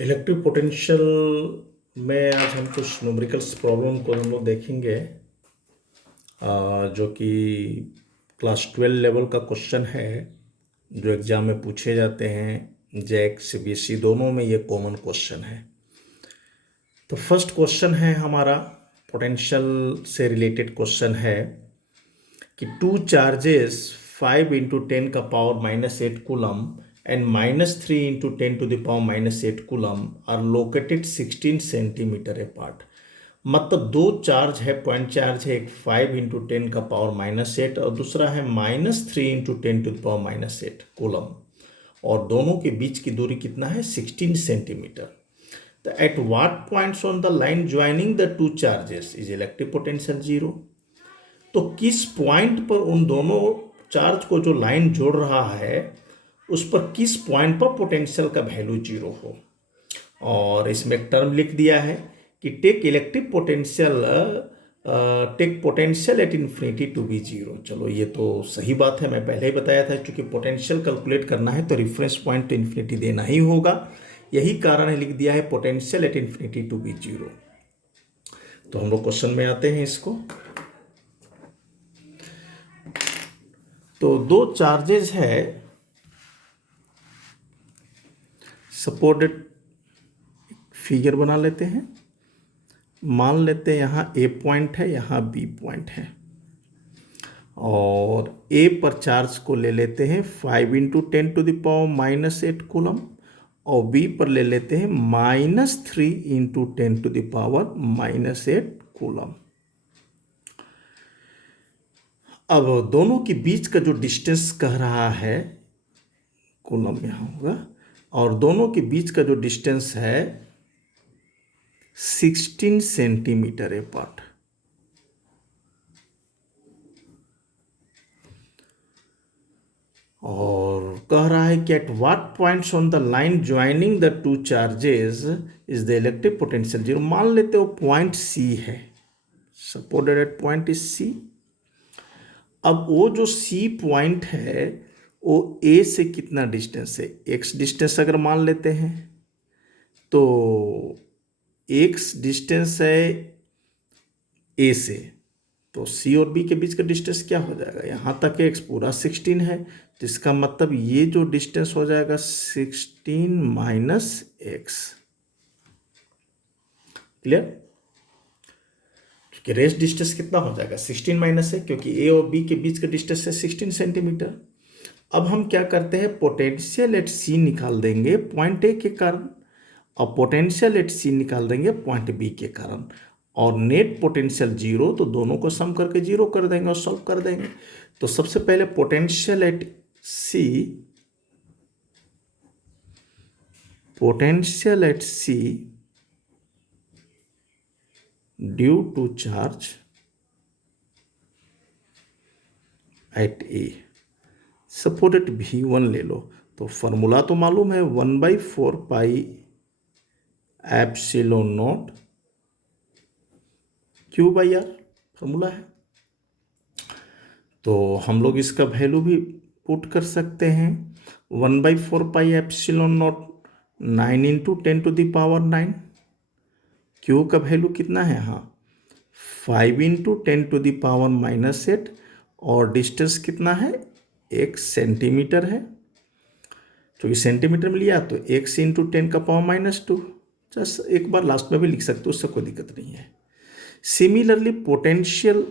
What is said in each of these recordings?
Electric potential में आज हम कुछ न्यूमेरिकल्स प्रॉब्लम को हम लोग देखेंगे, जो कि क्लास 12 लेवल का क्वेश्चन है, जो एग्ज़ाम में पूछे जाते हैं। जेक सीबीएसई दोनों में ये कॉमन क्वेश्चन है। तो फर्स्ट क्वेश्चन है हमारा पोटेंशियल से रिलेटेड क्वेश्चन है कि टू चार्जेस 5 इंटू 10 का power -8 coulomb and -3 into 10 to the power -8 coulomb are located 16 centimetre apart. मतलब दो चार्ज है, पॉइंट चार्ज है, एक 5 इंटू 10 का पावर -8 और दूसरा है -3 into 10 to the power -8 coulomb, और दोनों के बीच की दूरी कितना है? 16 सेंटीमीटर। तो eight what points on the line joining the two charges is electric potential zero. तो किस पॉइंट पर उन दोनों चार्ज को जो लाइन जोड़ रहा है उस पर किस पॉइंट पर पोटेंशियल का वैल्यू जीरो हो। और इसमें एक टर्म लिख दिया है कि take electric potential take potential at infinity to be zero. चलो ये तो सही बात है, मैं पहले ही बताया था, क्योंकि पोटेंशियल कैलकुलेट करना है तो रिफरेंस पॉइंट तो इन्फिनिटी देना ही होगा। यही कारण है, लिख दिया है potential at infinity to be zero. तो हम लोग क्वेश्चन में आते हैं इसको। तो दो चार्जेस है, सपोर्टेड फिगर बना लेते हैं। मान लेते हैं यहाँ ए पॉइंट है, यहाँ बी पॉइंट है, और ए पर चार्ज को ले लेते हैं 5 into 10 to the power -8 coulomb, और बी पर ले लेते हैं -3 into 10 to the power -8 coulomb. अब दोनों के बीच का जो डिस्टेंस कह रहा है, कूलम यहाँ होगा, और दोनों के बीच का जो डिस्टेंस है 16 सेंटीमीटर अपार्ट। और कह रहा है कि at what points on the line joining the two charges is the electric potential zero. मान लेते हो पॉइंट सी है, supported at point is C. अब वो जो सी पॉइंट है वो ए से कितना डिस्टेंस है? एक्स डिस्टेंस अगर मान लेते हैं तो एक्स डिस्टेंस है ए से, तो सी और बी के बीच का डिस्टेंस क्या हो जाएगा? यहाँ तक एक्स पूरा 16 है, तो इसका मतलब ये जो डिस्टेंस हो जाएगा 16 माइनस एक्स। क्लियर? क्योंकि रेस डिस्टेंस कितना हो जाएगा? 16 माइनस है, क्योंकि ए और बी के बीच का डिस्टेंस है 16 सेंटीमीटर। अब हम क्या करते हैं, पोटेंशियल एट सी निकाल देंगे पॉइंट ए के कारण, और पोटेंशियल एट सी निकाल देंगे पॉइंट बी के कारण, और नेट पोटेंशियल जीरो, तो दोनों को सम करके जीरो कर देंगे और सॉल्व कर देंगे। तो सबसे पहले potential at C, potential at C due to charge at A, supported V1 ले लो। तो फॉर्मूला तो मालूम है, 1/4 pi epsilon not Q by R, formula है। तो हम लोग इसका वैल्यू भी पुट कर सकते हैं। 1/4 pi epsilon not 9 into 10 to the power 9। Q का वैल्यू कितना है? हाँ, 5 इंटू 10 टू द पावर -8, और डिस्टेंस कितना है? 1 सेंटीमीटर है, क्योंकि सेंटीमीटर में लिया तो x इंटू 10 का पावर -2। जस्ट एक बार लास्ट में भी लिख सकते हो, उससे कोई दिक्कत नहीं है। Similarly potential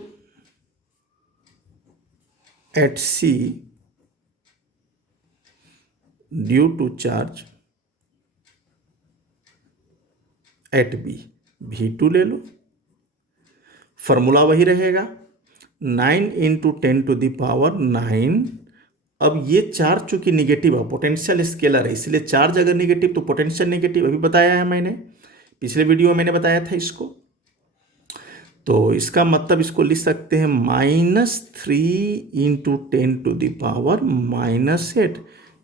at C due to charge at B, V2 ले लो, फॉर्मूला वही रहेगा, 9 इंटू 10 टू द पावर 9। अब ये चार्ज चूंकि निगेटिव है, पोटेंशियल स्केलर है, इसलिए चार्ज अगर निगेटिव तो पोटेंशियल निगेटिव, अभी बताया है मैंने, पिछले वीडियो में मैंने बताया था इसको। तो इसका मतलब इसको लिख सकते हैं -3 into 10 to the power -8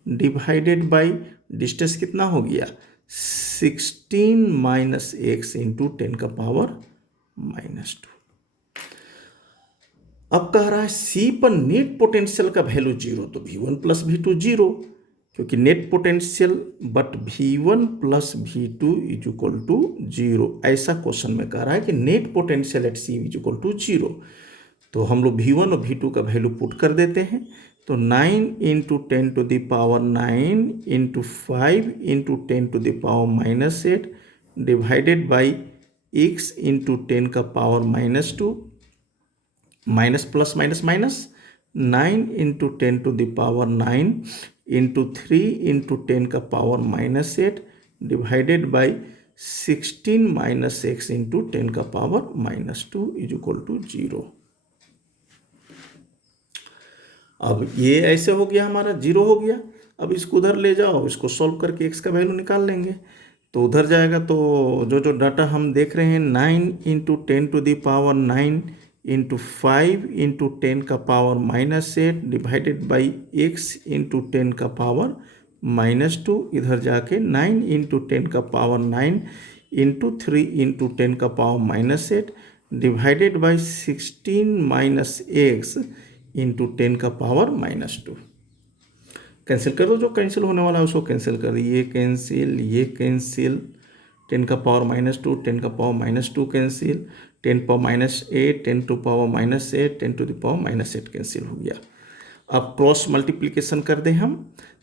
divided by distance कितना हो गया? 16 माइनस एक्स इंटू 10 का पावर -2। अब कह रहा है सी पर नेट पोटेंशियल का वैल्यू जीरो, तो V1 प्लस V2 जीरो, क्योंकि net potential but V1 plus V2 is equal to 0, ऐसा क्वेश्चन में कह रहा है कि net potential at C is equal to 0। तो हम लोग V1 और V2 का वैल्यू पुट कर देते हैं। तो 9 into 10 to the power 9 into 5 into 10 to the power -8 divided by x into 10 का power -2 minus plus minus minus 9 into 10 to the power 9 into 3 into 10 का power -8 divided by 16 minus X into 10 का power -2 is equal to 0। अब ये ऐसे हो गया, हमारा 0 हो गया। अब इसको उधर ले जाओ, इसको सॉल्व करके x का वैल्यू निकाल लेंगे। तो उधर जाएगा तो जो डाटा हम देख रहे हैं 9 into 10 to the power 9 into 5 into 10 का power -8 divided by x into 10 का पावर -2, इधर जाके 9 इंटू 10 का पावर 9 इंटू 3 इंटू 10 का power -8 divided by 16 minus X into 10 का पावर -2। कैंसिल कर दो, जो कैंसिल होने वाला है उसको कैंसिल कर दो। ये कैंसिल 10 का पावर -2 10 का power -2 cancel, 10 power -8 10 to power -8 10 to the power -8 cancel हो गया। अब क्रॉस मल्टीप्लिकेशन कर दें हम,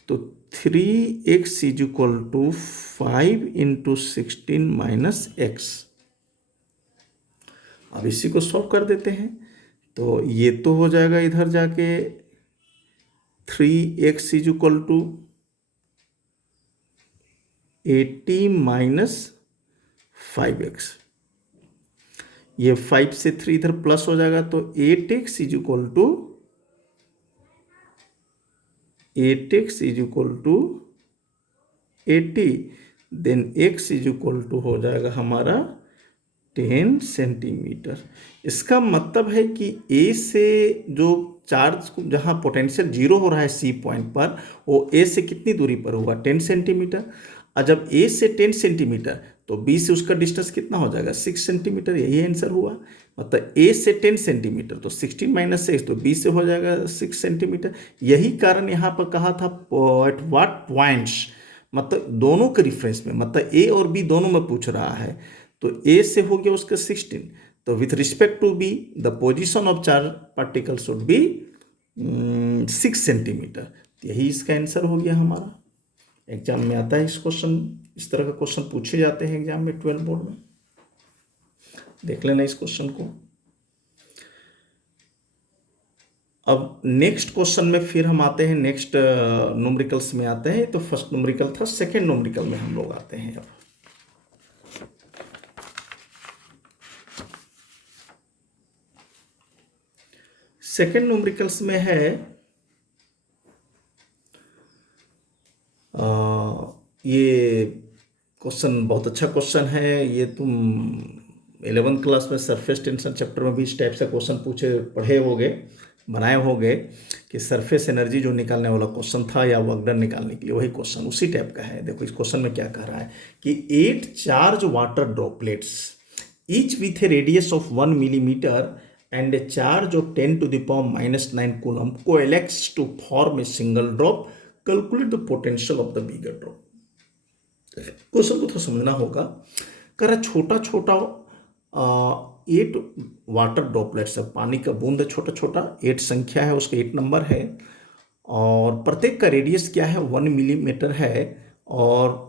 तो 3x is equal to 5 into 16 minus x. अब इसी को सॉल्व कर देते हैं। तो ये तो हो जाएगा इधर जाके 3x is equal to 80 minus 5x। ये 5 से 3 इधर प्लस हो जाएगा, तो 8x is equal to 80, then x is equal to हो जाएगा हमारा 10 सेंटीमीटर। इसका मतलब है कि A से जो चार्ज जहां पोटेंशियल 0 हो रहा है C पॉइंट पर, वो A से कितनी दूरी पर होगा 10 सेंटीमीटर। और जब A से 10 सेंटीमीटर तो B से उसका डिस्टेंस कितना हो जाएगा 6 सेंटीमीटर। यही आंसर हुआ। मतलब A से 10 सेंटीमीटर तो 16 माइनस 6 तो B से हो जाएगा 6 सेंटीमीटर। यही कारण यहाँ पर कहा था एट व्हाट पॉइंट्स, मतलब दोनों के रिफरेंस में, मतलब A और B दोनों में पूछ रहा है। तो A से हो गया उसका 16, तो with respect to B the position of charge particle should be 6 centimetre. यही इसका आंसर हो गया हमारा। एग्जाम में आता है इस क्वेश्चन, इस तरह का क्वेश्चन पूछे जाते हैं एग्जाम में 12 बोर्ड में। देख लेना इस क्वेश्चन को। अब नेक्स्ट क्वेश्चन में फिर हम आते हैं, नेक्स्ट न्यूमेरिकल्स में आते हैं। तो फर्स्ट न्यूमेरिकल था, सेकेंड न्यूमेरिकल में हम लोग आते हैं। अब सेकेंड न्यूमेरिकल्स में है ये क्वेश्चन बहुत अच्छा क्वेश्चन है। ये तुम 11th क्लास में सरफेस टेंशन चैप्टर में भी इस टाइप से क्वेश्चन पढ़े होगे, बनाए होगे कि सरफेस एनर्जी जो निकालने वाला क्वेश्चन था या वर्क डन निकालने के लिए, वही क्वेश्चन उसी टाइप का है। देखो इस क्वेश्चन में क्या कह रहा है कि 8 charge water droplets each with A radius of 1 millimetre and a charge of 10 to the power -9 coulomb coalesce to form a single drop. Calculate the potential of the bigger drop. Question को तो समझना होगा। कह रहा छोटा छोटा 8 water droplets है, पानी का बूंद है छोटा छोटा, 8 संख्या है, उसका 8 नंबर है, और प्रत्येक का रेडियस क्या है 1 मिलीमीटर है, और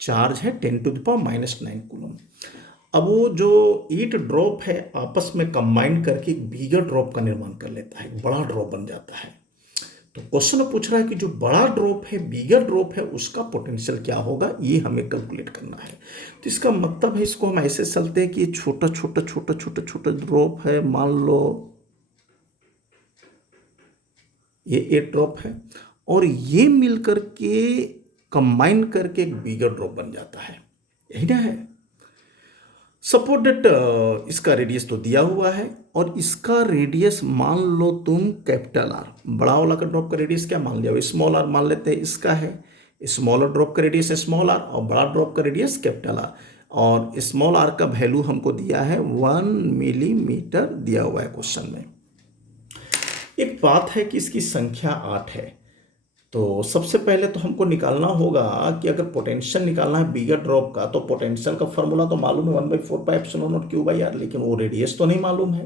चार्ज है 10 टू द पावर -9 कूलम। अब वो जो 8 ड्रॉप है आपस में कंबाइन करके एक बिगर ड्रॉप का निर्माण कर लेता है, बड़ा ड्रॉप बन जाता है। तो क्वेश्चन में पूछ रहा है कि जो बड़ा ड्रॉप है, बिगर ड्रॉप है, उसका पोटेंशियल क्या होगा, ये हमें कैलकुलेट करना है। तो इसका मतलब है, इसको हम ऐसे चलते हैं कि ये छोटा छोटा छोटा छोटा छोटा ड्रॉप है, मान लो ये 8 ड्रॉप है, और ये मिलकर के कंबाइन करके एक बिगर ड्रॉप बन जाता है। यही ना है। सपोज दैट इसका रेडियस तो दिया हुआ है, और इसका रेडियस मान लो तुम कैपिटल आर, बड़ा वाला का ड्रॉप का रेडियस क्या मान लिया, स्मॉल आर मान लेते हैं, इसका है स्मॉलर ड्रॉप का रेडियस है स्मॉल आर, और बड़ा ड्रॉप का रेडियस कैपिटल आर, और स्मॉल आर का वैल्यू हमको दिया है 1 मिलीमीटर दिया हुआ है क्वेश्चन में। एक बात है कि इसकी संख्या 8 है, तो सबसे पहले तो हमको निकालना होगा कि अगर पोटेंशियल निकालना है बिगर ड्रॉप का, तो पोटेंशियल का फॉर्मूला तो मालूम है 1/4πε0 Q/r, लेकिन वो रेडियस तो नहीं मालूम है।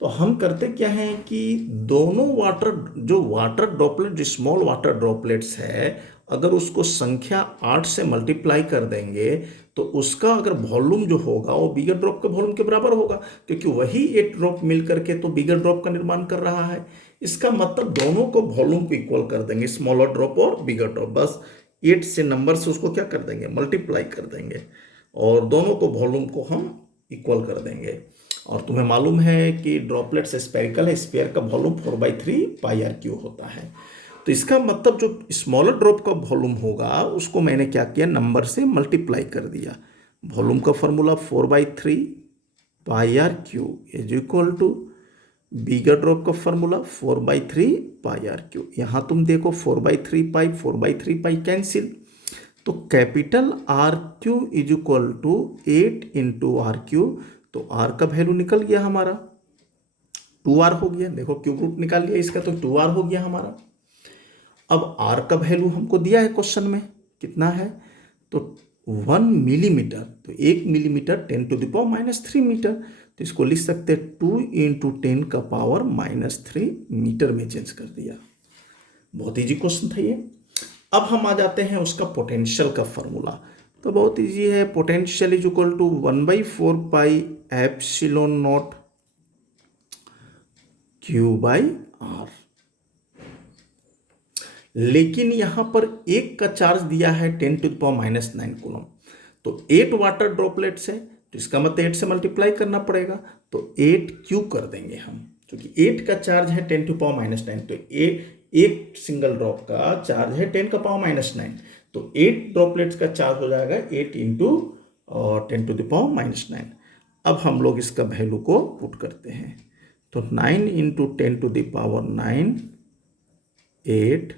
तो हम करते क्या है कि दोनों वाटर ड्रॉपलेट, जो स्मॉल वाटर ड्रॉपलेट्स है, अगर उसको संख्या 8 से मल्टीप्लाई कर देंगे तो उसका अगर वॉल्यूम जो होगा वो बिगर ड्रॉप के वॉल्यूम के बराबर होगा, क्योंकि वही 8 ड्रॉप मिल करके तो बिगर ड्रॉप का निर्माण कर रहा है। इसका मतलब दोनों को वॉल्यूम को इक्वल कर देंगे, स्मॉलर ड्रॉप और बिगर ड्रॉप। बस 8 से नंबर से उसको क्या कर देंगे, मल्टीप्लाई कर देंगे, और दोनों को वॉल्यूम को हम इक्वल कर देंगे। और तुम्हें मालूम है कि ड्रॉपलेट्स स्फेरिकल है, स्फीयर का वॉल्यूम 4/3πr³ होता है। तो इसका मतलब जो स्मॉलर ड्रॉप का वॉल्यूम होगा उसको मैंने क्या किया, नंबर से मल्टीप्लाई कर दिया। वॉल्यूम का formula 4/3πr³ is equal to bigger drop का फॉर्मूला 4/3πr³। यहाँ तुम देखो 4/3π कैंसिल, तो capital R³ is equal to 8 into R³। तो R का वैल्यू निकल गया हमारा 2R हो गया। देखो क्यूब रूट निकाल लिया इसका, तो 2R हो गया हमारा। अब R का वैल्यू हमको दिया है क्वेश्चन में, कितना है, तो 1 मिलीमीटर। तो 1 मिलीमीटर 10⁻³ मीटर। तो इसको लिख सकते हैं 2 × 10⁻³ मीटर में चेंज कर दिया। बहुत इजी क्वेश्चन था ये। अब हम आ जाते हैं उसका पोटेंशियल का फॉर्मूला। तो बहुत इजी है, potential is equal to 1/4πε0 Q/r। लेकिन यहां पर एक का चार्ज दिया है 10⁻⁹ कूलम। तो 8 वाटर ड्रॉपलेट्स है, तो इसका मतलब 8 से मल्टीप्लाई करना पड़ेगा, तो 8Q कर देंगे हम, क्योंकि 8 का चार्ज है 10⁻⁹। तो एक सिंगल ड्रॉप का चार्ज है 10⁻⁹, तो 8 ड्रॉपलेट्स का चार्ज हो जाएगा 8 × 10⁻⁹। अब हम लोग इसका वैल्यू को पुट करते हैं, तो 9 × 10⁹ 8,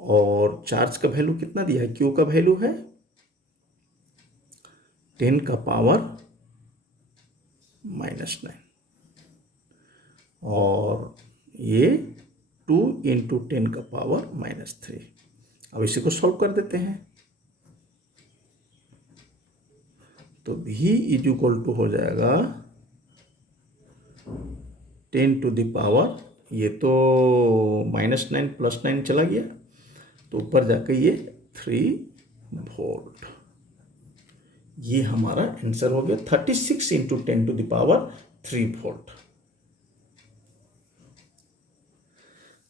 और चार्ज का वैल्यू कितना दिया है, क्यू का वैल्यू है 10⁻⁹, और ये 2 × 10⁻⁻3। अब इसी को सॉल्व कर देते हैं, तो v इज इक्वल टू हो जाएगा 10⁻, ये तो -9 + 9 चला गया, तो ऊपर जाकर ये 3 वोल्ट। ये हमारा आंसर हो गया 36 × 10⁻³ वोल्ट।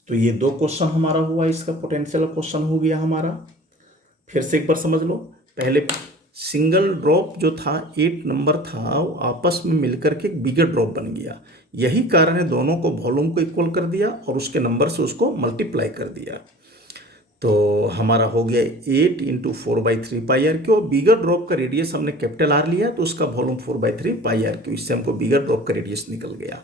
तो ये 2 क्वेश्चन हमारा हुआ, इसका पोटेंशियल क्वेश्चन हो गया हमारा। फिर से एक बार समझ लो, पहले सिंगल ड्रॉप जो था 8 नंबर था, वो आपस में मिलकर के एक बिगर ड्रॉप बन गया। यही कारण है दोनों को वॉल्यूम को इक्वल कर दिया और उसके नंबर से उसको मल्टीप्लाई कर दिया। तो हमारा हो गया 8 × 4/3πr³। बिगर ड्रॉप का रेडियस हमने कैपिटल R लिया, तो उसका वॉल्यूम 4/3πr³। इससे हमको बिगर ड्रॉप का रेडियस निकल गया।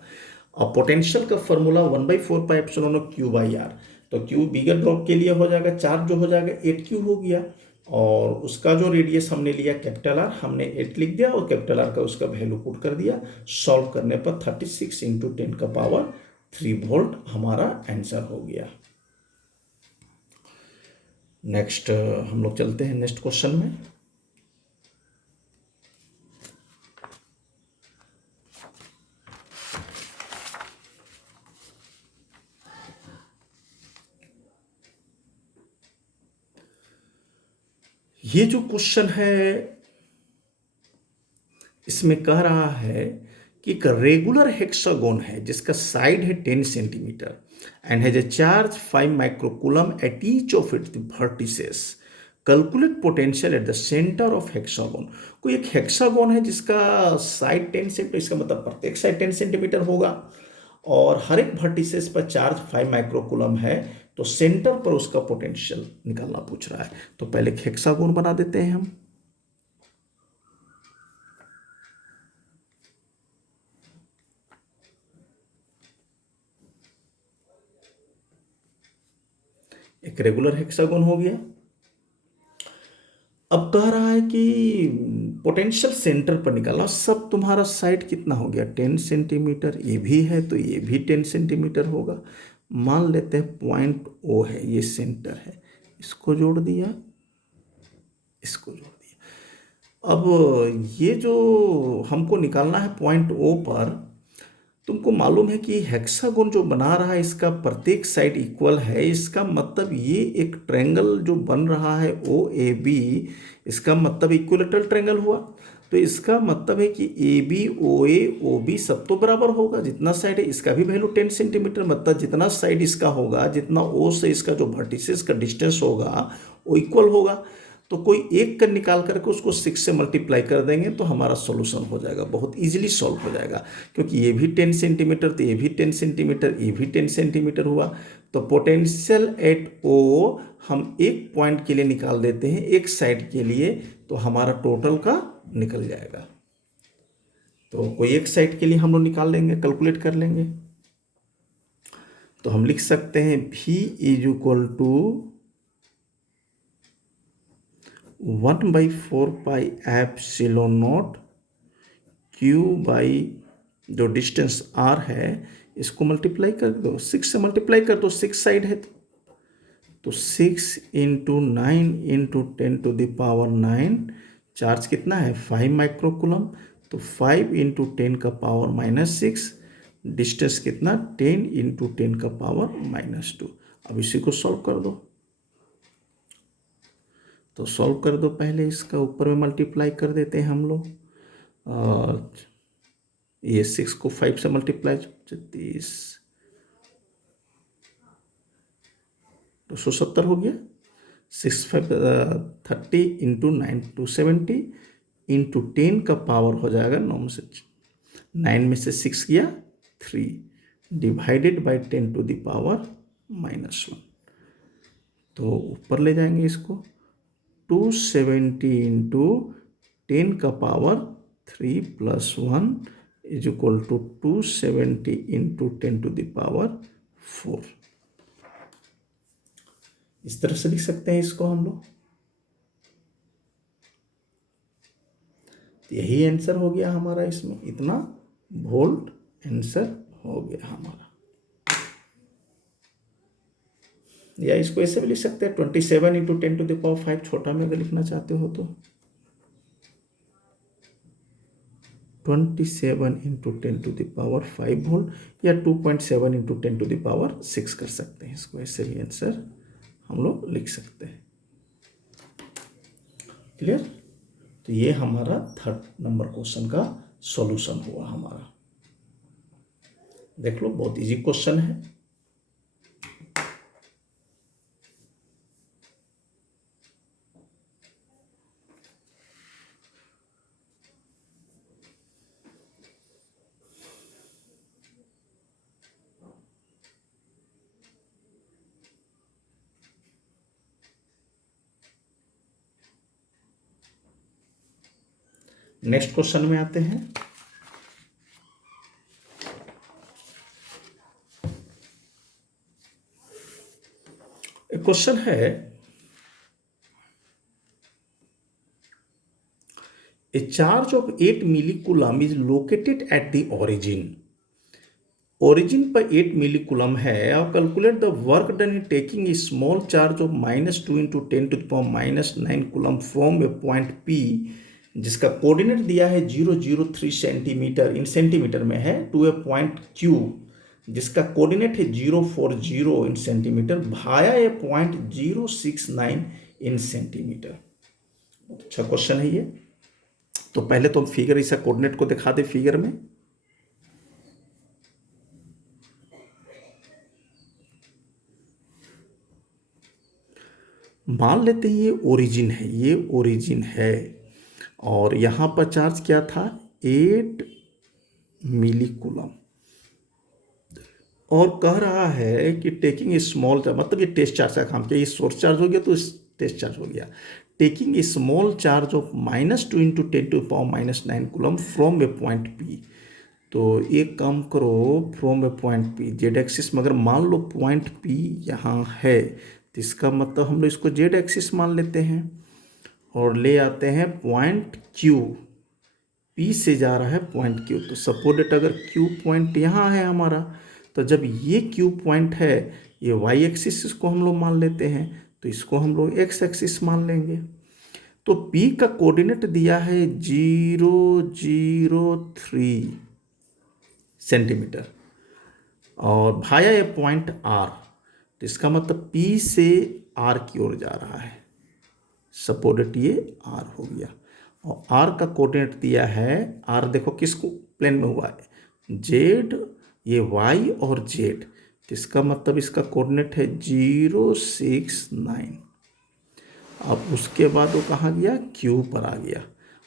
और पोटेंशियल का फॉर्मूला 1/4πε0 Q/r। तो Q बिगर ड्रॉप के लिए हो जाएगा, चार्ज जो हो जाएगा 8Q हो गया, और उसका जो रेडियस हमने लिया कैपिटल R, हमने 8 लिख दिया और कैपिटल R का उसका वैल्यू पुट कर दिया। सॉल्व करने पर 36 × 10⁻³ वोल्ट हमारा आंसर हो गया। नेक्स्ट हम लोग चलते हैं नेक्स्ट क्वेश्चन में। ये जो क्वेश्चन है इसमें कह रहा है कि एक रेगुलर हेक्सागोन है जिसका साइड है 10 centimetre and has a charge 5 microcoulomb at each of its vertices. Calculate potential at the centre of hexagon. कोई एक हेक्सागोन है जिसका साइड 10 सेंटीमीटर, इसका मतलब प्रत्येक साइड 10 सेंटीमीटर होगा, और हर एक वर्टिसेस पर चार्ज 5 माइक्रोकूलम है, तो सेंटर पर उसका पोटेंशियल निकालना पूछ रहा है। तो पहले हेक्सागोन बना देते हैं हम। एक रेगुलर हेक्सागोन हो गया। अब कह रहा है कि पोटेंशियल सेंटर पर निकालना। सब तुम्हारा साइड कितना हो गया 10 सेंटीमीटर, ये भी है तो ये भी 10 सेंटीमीटर होगा। मान लेते हैं पॉइंट ओ है, ये सेंटर है, इसको जोड़ दिया, इसको जोड़ दिया। अब ये जो हमको निकालना है पॉइंट ओ पर, तुमको मालूम है कि हेक्सागोन जो बना रहा है इसका प्रत्येक साइड इक्वल है, इसका मतलब ये एक ट्रायंगल जो बन रहा है ओ ए बी, इसका मतलब इक्विलेटरल ट्रायंगल हुआ। तो इसका मतलब है कि A B O A O B सब तो बराबर होगा, जितना साइड है इसका भी वैल्यू 10 सेंटीमीटर, मतलब जितना साइड इसका होगा, जितना ओ से इसका जो वर्टिसेस का डिस्टेंस होगा वो इक्वल होगा। तो कोई एक का निकाल करके उसको 6 से मल्टीप्लाई कर देंगे तो हमारा सॉल्यूशन हो जाएगा, बहुत इजीली सॉल्व हो जाएगा, क्योंकि ये भी 10 सेंटीमीटर तो ये भी 10 सेंटीमीटर, ये भी 10 सेंटीमीटर हुआ। तो पोटेंशियल एट ओ हम एक पॉइंट के लिए निकाल देते हैं, एक साइड के लिए, तो हमारा टोटल का निकल जाएगा। तो कोई एक साइड के लिए हम लोग निकाल लेंगे, कैलकुलेट कर लेंगे। तो हम लिख सकते हैं V is equal to 1/4 pi epsilon naught Q by जो डिस्टेंस R है इसको मल्टीप्लाई कर दो, 6 से मल्टीप्लाई कर दो, 6 साइड है तो 6 इंटू 9 इंटू 10⁻⁹, चार्ज कितना है 5 माइक्रोकूलम, तो 5 इंटू 10⁻⁻6, डिस्टेंस कितना 10 इंटू 10⁻⁻2। अब इसी को सॉल्व कर दो, तो सॉल्व कर दो, पहले इसका ऊपर में मल्टीप्लाई कर देते हैं हम लोग, और ये 6 को 5 से मल्टीप्लाई 30 तो 170 हो गया, 6 5 30 इंटू 9 270 इंटू 10 का पावर हो जाएगा 9 से 9 में से 6 गया 3 डिवाइडेड बाई 10⁻⁻1। तो ऊपर ले जाएंगे इसको, 270 इंटू 10 का power 3 plus 1 is equal to 270 into 10⁻⁴। इस तरह से लिख सकते हैं इसको हम लोग। यही आंसर हो गया हमारा, इसमें इतना वोल्ट आंसर हो गया हमारा। या इसको ऐसे भी लिख सकते हैं 27 इंटू 10⁵ छोटा में अगर लिखना चाहते हो तो 27 इंटू 10⁵ वोल्ट, या 2.7 इंटू 10⁶ कर सकते हैं, इसको ऐसे भी आंसर हम लोग लिख सकते हैं। क्लियर? तो ये हमारा 3rd नंबर क्वेश्चन का सॉल्यूशन हुआ हमारा। देख लो, बहुत इजी क्वेश्चन है। नेक्स्ट क्वेश्चन में आते हैं। एक क्वेश्चन है, A charge of 8 millicoulomb is located at the origin. Origin पर 8 मिलीकूलम है और calculate the work done in taking a small charge of -2 into 10⁻⁹ coulomb from a point P जिसका कोऑर्डिनेट दिया है 003 सेंटीमीटर, इन सेंटीमीटर में है, to a point Q जिसका coordinate है 040 in centimetre, Bhaya A point 069 in centimetre. अच्छा question है ये। तो पहले तो फिगर, इसका कोऑर्डिनेट को दिखा दे फिगर में। मान लेते हैं ये ओरिजिन है, ये ओरिजिन है और यहाँ पर चार्ज क्या था 8 मिलीकूलम, और कह रहा है कि टेकिंग ए स्मॉल चार्ज, मतलब ये टेस्ट चार्ज का काम किया, ये सोर्स चार्ज हो गया तो टेस्ट चार्ज हो गया। Taking a small charge of -2 into 10⁻⁹ coulomb from a point P। तो एक काम करो, from a point P Z axis में, अगर मान लो पॉइंट P यहाँ है तो इसका मतलब हम लोग इसको जेड एक्सिस मान लेते हैं और ले आते हैं पॉइंट Q, P से जा रहा है पॉइंट Q। तो सपोज डेट अगर Q पॉइंट यहाँ है हमारा, तो जब ये क्यू पॉइंट है, ये वाई एक्सिस इसको हम लोग मान लेते हैं, तो इसको हम लोग एक्स एक्सिस मान लेंगे। तो P का कोऑर्डिनेट दिया है 003 सेंटीमीटर और भाया ये पॉइंट R, तो इसका मतलब P से R की ओर जा रहा है, सपोर्टेड ये R हो गया। और R का कोऑर्डिनेट दिया है, R देखो किसको प्लेन में हुआ है, Z, ये Y और Z, तो इसका मतलब इसका कोऑर्डिनेट है 069। अब उसके बाद वो कहाँ गया, Q पर आ गया,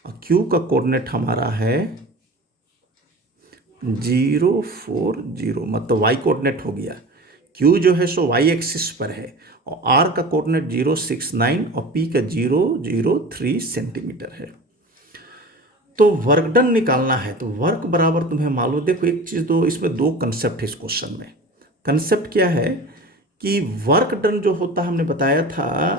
और Q का कोऑर्डिनेट हमारा है 040, मतलब y कोऑर्डिनेट हो गया। Q जो है सो y एक्सिस पर है और R का कोऑर्डिनेट 069 और P का 003 सेंटीमीटर है। तो वर्क डन निकालना है, तो वर्क बराबर तुम्हें मालूम, देखो एक चीज, दो इसमें दो कंसेप्ट है इस क्वेश्चन में। कंसेप्ट क्या है कि वर्क डन जो होता है, हमने बताया था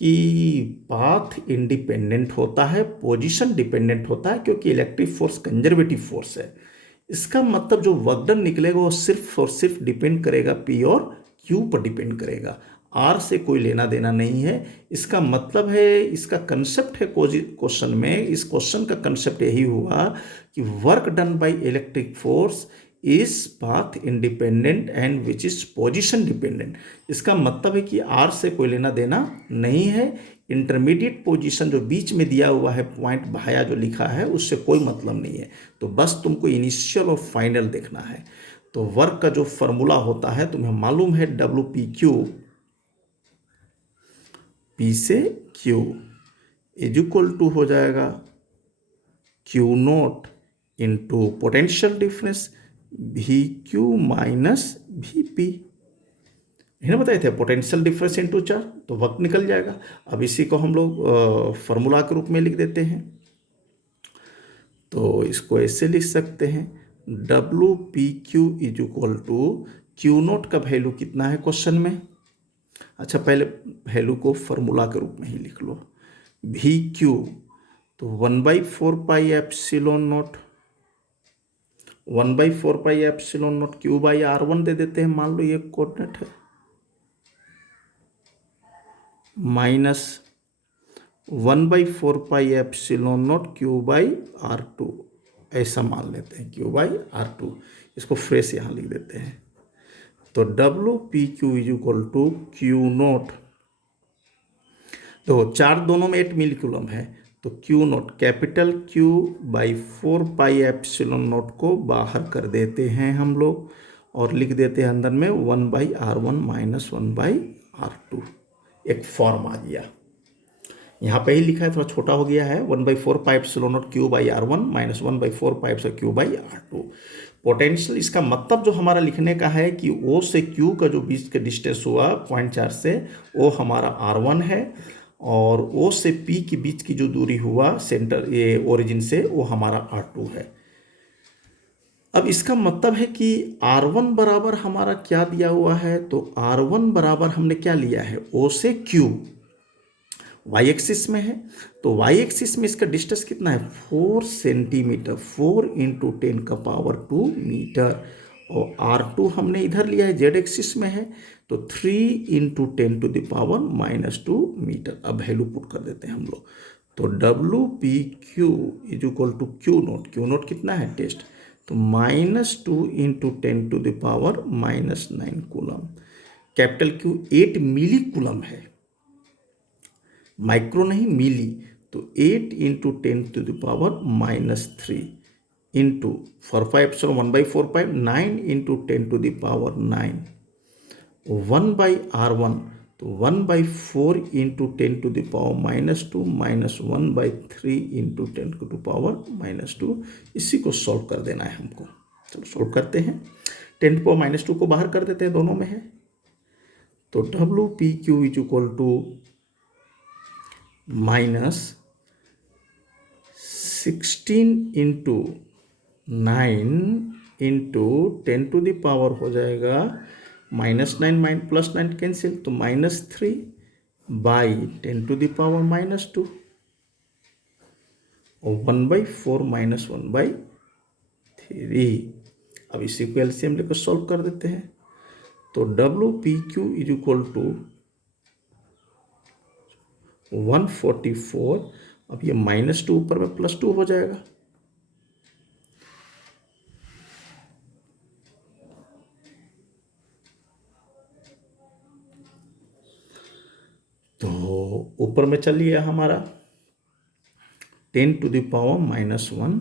कि पाथ इंडिपेंडेंट होता है, पोजीशन डिपेंडेंट होता है, क्योंकि इलेक्ट्रिक फोर्स कंजर्वेटिव फोर्स है। इसका मतलब जो वर्क डन निकलेगा वो सिर्फ और सिर्फ डिपेंड करेगा P और Q पर डिपेंड करेगा, R से कोई लेना देना नहीं है। इसका मतलब है, इसका कंसेप्ट है क्वेश्चन में, इस क्वेश्चन का कंसेप्ट यही हुआ कि work done by electric force is path independent and which is position dependent. इसका मतलब है कि R से कोई लेना देना नहीं है, इंटरमीडिएट पोजीशन जो बीच में दिया हुआ है पॉइंट भाया जो लिखा है उससे कोई मतलब नहीं है। तो बस तुमको इनिशियल और फाइनल देखना है। तो वर्क का जो फॉर्मूला होता है तुम्हें मालूम है, WPQ, P से Q इज इक्वल टू हो जाएगा Q note into potential difference VQ minus VP, है ना, बताए थे पोटेंशियल डिफरेंस इनटू चार्ज, तो वक्त निकल जाएगा। अब इसी को हम लोग फॉर्मूला के रूप में लिख देते हैं, तो इसको ऐसे लिख सकते हैं, WPQ is equal to Q naught का वैल्यू कितना है क्वेश्चन में, अच्छा पहले वैल्यू को फॉर्मूला के रूप में ही लिख लो, VQ तो 1/4 epsilon note, 1/4 epsilon note Q/R1 दे देते हैं, मान लो ये कोऑर्डिनेट है, माइनस 1/4 एप्सिलॉन नोट Q/R2, ऐसा मान लेते हैं Q/R2, इसको फ्रेश यहाँ लिख देते हैं। तो WPQ is equal to Q naught, तो चार्ज दोनों में 8 मिली कूलम है, तो Q naught capital Q/4 epsilon naught को बाहर कर देते हैं हम लोग और लिख देते हैं अंदर में 1/R1 माइनस 1/R2, एक फॉर्म आ गया। यहाँ पे ही लिखा है, थोड़ा छोटा हो गया है, 1/4 epsilon note Q/R1 minus 1/4 epsilon Q/R2। Potential, इसका मतलब जो हमारा लिखने का है कि O से Q का जो बीच का डिस्टेंस हुआ 0.4 से, वो हमारा R1 है, और O से P के बीच की जो दूरी हुआ सेंटर ये ओरिजिन से, वो हमारा R2 है। अब इसका मतलब है कि R1 बराबर हमारा क्या दिया हुआ है, तो R1 बराबर हमने क्या लिया है, O से Q, y एक्सिस में है, तो y एक्सिस में इसका डिस्टेंस कितना है, 4 सेंटीमीटर, 4 इंटू 10⁻² मीटर, और R2 हमने इधर लिया है z एक्सिस में है, तो 3 इंटू 10⁻² मीटर। अब वैल्यू पुट कर देते हैं हम लोग, तो WPQ is equal to Q naught, Q naught कितना है टेस्ट, तो -2 into 10⁻⁹ coulomb, capital Q 8 milli coulomb है, माइक्रो नहीं मिली, तो 8 into 10⁻³ into 4 epsilon 1/4 9 into 10⁻⁹, 1/R1 तो 1/4 इंटू 10⁻² माइनस 1/3 इंटू 10⁻², इसी को सॉल्व कर देना है हमको। चलो सॉल्व करते हैं, 10⁻² को बाहर कर देते हैं, दोनों में है, तो WPQ is equal to minus 16 into 9 into 10⁻, हो जाएगा -9 +9 कैंसिल, तो -3 बाई 10⁻⁻², और 1/4 माइनस 1/3, अब इसी को एलसीएम लेकर सॉल्व कर देते हैं। तो W P Q is equal to 144, अब ये -2 ऊपर में +2 हो जाएगा। तो ऊपर में चलिए हमारा 10 to the power -1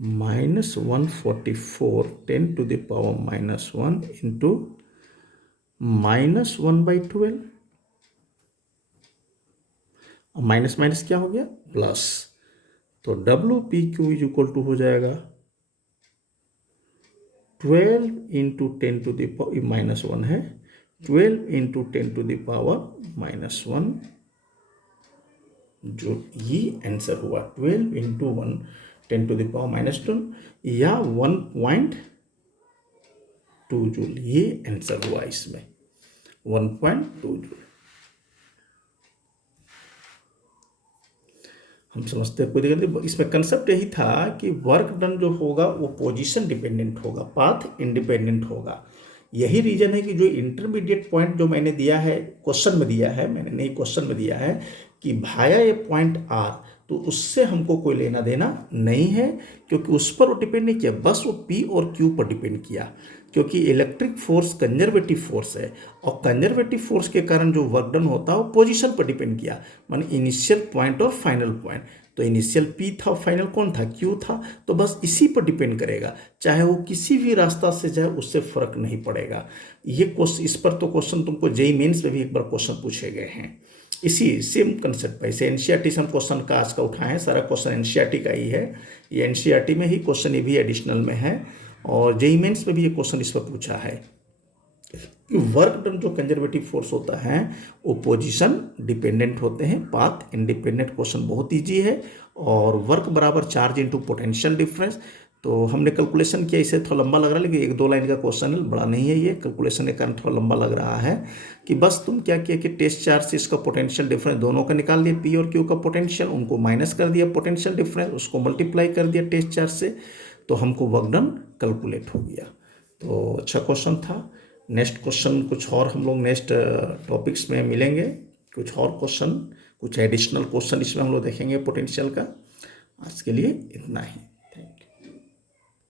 -144 10 to the power -1 into -1/12, minus minus क्या हो गया प्लस। तो W P Q is equal to हो जाएगा 12 इंटू 10 टू द पावर -1 है, 12 इंटू 10 टू द पावर -1, जो ये आंसर हुआ 12 इंटू 1 10 टू द पावर -2 या 1.2 जूल, ये आंसर हुआ इसमें 1.2 जूल। हम समझते हैं कोई दिक्कत नहीं। इसमें कंसेप्ट यही था कि वर्क डन जो होगा वो पोजीशन डिपेंडेंट होगा, पाथ इंडिपेंडेंट होगा। यही रीजन है कि जो इंटरमीडिएट पॉइंट जो मैंने दिया है, क्वेश्चन में दिया है, मैंने नहीं क्वेश्चन में दिया है कि भाया ये पॉइंट आर, तो उससे हमको कोई लेना देना नहीं है, क्योंकि उस पर वो डिपेंड नहीं किया, बस वो पी और क्यू पर डिपेंड किया। क्योंकि इलेक्ट्रिक फोर्स कंजर्वेटिव फोर्स है, और कंजर्वेटिव फोर्स के कारण जो वर्क डन होता है वो पोजीशन पर डिपेंड किया, माने इनिशियल पॉइंट और फाइनल पॉइंट। तो इनिशियल पी था, फाइनल कौन था, क्यू था। तो बस इसी पर डिपेंड करेगा, चाहे वो किसी भी रास्ता से जाए, उससे फर्क नहीं पड़ेगा। ये क्वेश्चन, इस पर तो क्वेश्चन तुमको जेईई मेंस में भी एक बार क्वेश्चन पूछे गए हैं, इसी सेम कंसेप्ट पर। इसे एनसीईआरटी से हम क्वेश्चन का आज का उठाए हैं, सारा क्वेश्चन एनसीईआरटी का ही है, ये एनसीईआरटी में ही क्वेश्चन, ये भी एडिशनल में है, और जेईई मेंस में भी ये क्वेश्चन इस पर पूछा है कि वर्क डन जो कंजर्वेटिव फोर्स होता है वो पोजीशन डिपेंडेंट होते हैं, पाथ इंडिपेंडेंट। क्वेश्चन बहुत ईजी है, और वर्क बराबर चार्ज इनटू पोटेंशियल डिफरेंस। तो हमने कैलकुलेशन किया, इसे थोड़ा लंबा लग रहा है, लेकिन 1-2 लाइन का क्वेश्चन है, बड़ा नहीं है ये, कैलकुलेशन के कारण थोड़ा लंबा लग रहा है। कि बस तुम क्या किया कि टेस्ट चार्ज से इसका पोटेंशियल डिफरेंस दोनों का निकाल दिया, पी और क्यू का पोटेंशियल, उनको माइनस कर दिया पोटेंशियल डिफरेंस, उसको मल्टीप्लाई कर दिया टेस्ट चार्ज से, तो हमको वर्क डन कैलकुलेट हो गया। तो अच्छा क्वेश्चन था। नेक्स्ट क्वेश्चन कुछ और हम लोग नेक्स्ट टॉपिक्स में मिलेंगे, कुछ और क्वेश्चन, कुछ एडिशनल क्वेश्चन इसमें हम लोग देखेंगे पोटेंशियल का। आज के लिए इतना ही।